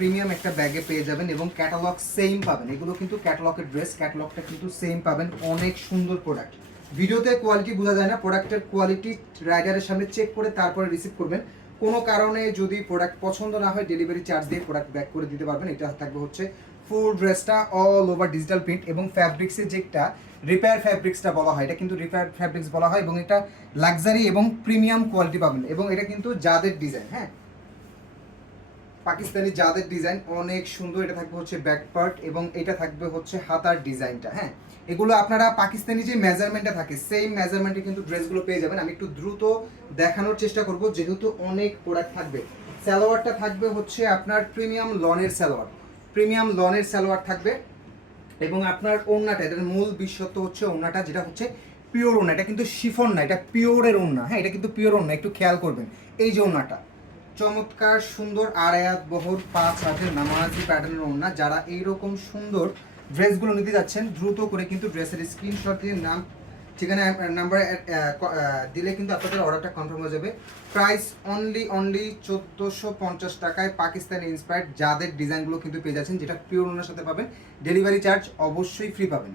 Premium একটা ব্যাগে পেয়ে যাবেন এবং ক্যাটালগ সেম পাবেন। এগুলো কিন্তু ক্যাটালগের ড্রেস, ক্যাটালগটা কিন্তু সেম পাবেন। অনেক সুন্দর প্রোডাক্ট, ভিডিওতে কোয়ালিটি বোঝা যায় না, প্রোডাক্টের কোয়ালিটি রাইডারের সামনে চেক করে তারপরে রিসিভ করবেন। কোনো কারণে যদি প্রোডাক্ট পছন্দ না হয় ডেলিভারি চার্জ দিয়ে প্রোডাক্ট ব্যাক করে দিতে পারবেন। এটা থাকবে হচ্ছে ফুল ড্রেসটা অল ওভার ডিজিটাল প্রিন্ট এবং ফ্যাব্রিক্সের যেটা রিপেয়ার ফ্যাব্রিক্সটা বলা হয়, এটা কিন্তু রিপেয়ার ফ্যাব্রিক্স বলা হয় এবং এটা লাক্সারি এবং প্রিমিয়াম কোয়ালিটি পাবেন। এবং এটা কিন্তু যাদের ডিজাইন, হ্যাঁ পাকিস্তানি যাদের ডিজাইন অনেক সুন্দর। এটা থাকবে হচ্ছে ব্যাক পার্ট এবং এটা থাকবে হচ্ছে হাতার ডিজাইনটা। হ্যাঁ, এগুলো আপনারা পাকিস্তানি যে মেজারমেন্টটা থাকে সেম মেজারমেন্টে কিন্তু ড্রেসগুলো পেয়ে যাবেন। আমি একটু দ্রুত দেখানোর চেষ্টা করব যেহেতু অনেক প্রোডাক্ট থাকবে। সালোয়ারটা থাকবে হচ্ছে আপনার প্রিমিয়াম লনের সালোয়ার, প্রিমিয়াম লনের সালোয়ার থাকবে এবং আপনার ওড়নাটা, এটার মূল বিশেষত্ব হচ্ছে ওড়নাটা যেটা হচ্ছে পিওর ওড়না। এটা কিন্তু শিফন না, এটা পিওরের ওড়না। হ্যাঁ, এটা কিন্তু পিওর ওড়না, একটু খেয়াল করবেন। এই যে ওড়নাটা চমৎকার সুন্দর আড়ায়াত বহর 5 হাতের নামাজি প্যাটার্নের ওড়না। যারা এইরকম সুন্দর ড্রেসগুলো নিতে যাচ্ছেন দ্রুত করে কিন্তু ড্রেসের স্ক্রিনশট দিয়ে নাম ঠিকানা নাম্বার দিলে কিন্তু আপনাদের অর্ডারটা কনফার্ম হয়ে যাবে। প্রাইস অনলি 1450 টাকায় পাকিস্তানি ইন্সপায়ার্ড যাদের ডিজাইনগুলো কিন্তু পেয়ে যাচ্ছেন, যেটা পিওর ওড়নার সাথে পাবেন। ডেলিভারি চার্জ অবশ্যই ফ্রি পাবেন।